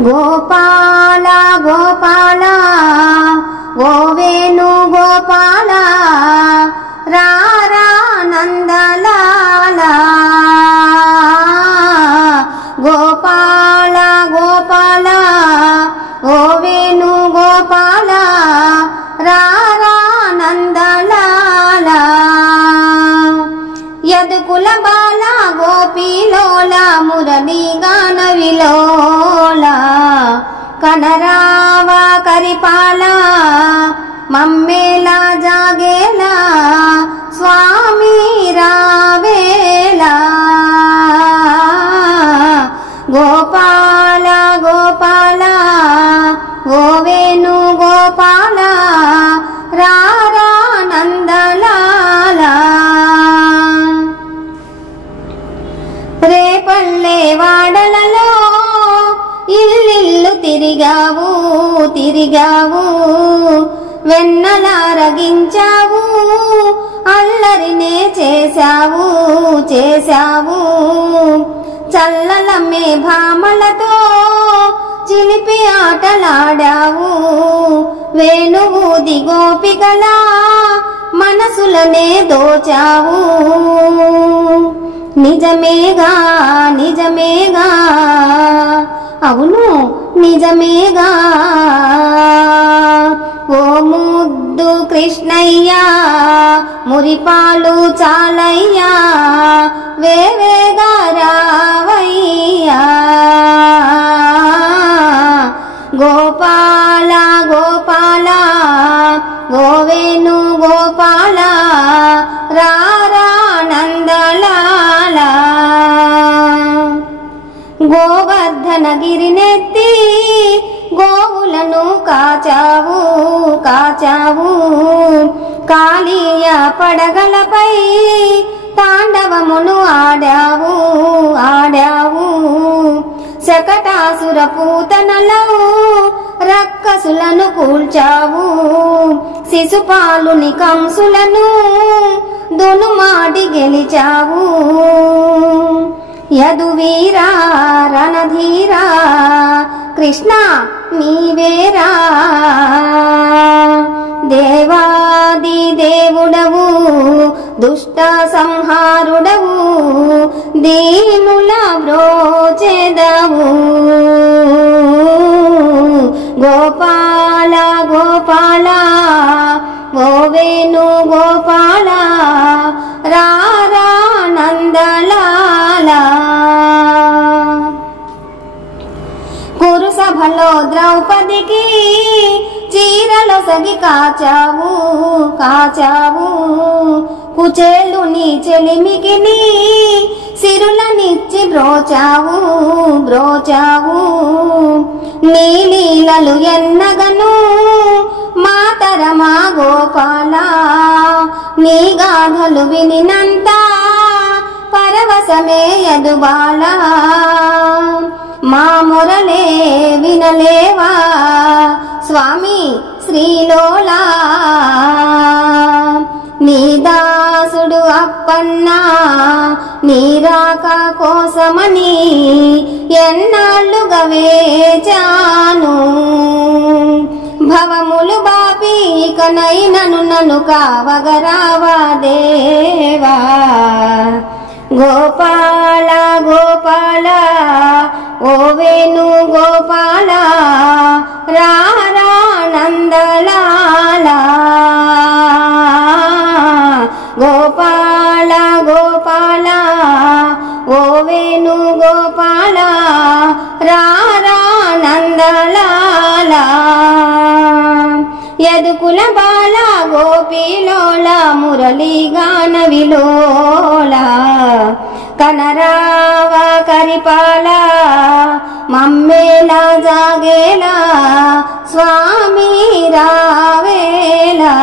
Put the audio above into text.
గోపాల గోపాల ఓ వేణు గోపాల రారా నందలాల గోపాల గోపాల ఓ వేణు గోపాల రారా నందలాల యదుకుల బాల గోపీలోల మురళీ గాన విలోల కనరావా కరిపాల మమ్మేలా జాగేలా స్వామి రావేలా గోపాల గోపాల ఓ వేణు గోపాల రారా నందలాల రేపల్లె వాడలలో ఇల్లిల్లు తిరిగావు తిరిగావు వెన్నలారగించావు అల్లరినే చేశావు చేశావు చల్లలమ్మే భామలతో చిలిపి ఆటలాడావు వేణువూది గోపికల మనసులనే దోచావు నిజమేగా నిజమేగా అవును నిజమేగా ఓ ముద్దు కృష్ణయ్యా మురిపాలు చాలయ్యా వేవేగా రావయ్యా గోపాల గోపాల ఓ వేణు గోపాల రారా నందలాల గోవర్ధనగిరినెత్తి గోవులను కాచావు కాచావు కాళీయ పడగలపై తాండవమును ఆడావు ఆడావు శకటాసుర పూతనలో రక్కసులను కూల్చావు శిశుపాలుని కంసులను దునుమాడి గెలిచావు యదువీరా రణధీరా కృష్ణ నీవేరా దేవాది దేవుడవు దుష్ట సంహారుడవు దీనుల బ్రోచెదవు గోపాల గోపాల ఓ వేణు గోపాల రారా నందలాల కురుసభలో ద్రౌపదికి చీరలో సగి కాచావు కాచావు కుచేలుని చెలిమికి సిరులనిచ్చి బ్రోచావు బ్రోచావు నీ లీలలు ఎన్నగను మాతరమా గోపాల నీ గాథలు వినినంత పరవశమే యదుబాల మా మొరలే వినలేవా స్వామి శ్రీలోలా నీ దాసుడు అప్పన్నా నీ రాక కోసమని ఎన్నాళ్ళుగా వేచాను భవములు బాపి ఇకనైనను నన్ను కావగరావా దేవా గోపాల గోపాల ఓ వేణు గోపాల రారా నందలాల గోపాల గోపాల ఓ వేణు గోపాల రారా నందలాల యదుకుల బాల గోపీలోల మురళీ గాన విలోల కనరావా కరిపాల మమ్మేలా జాగేలా స్వామి రావేలా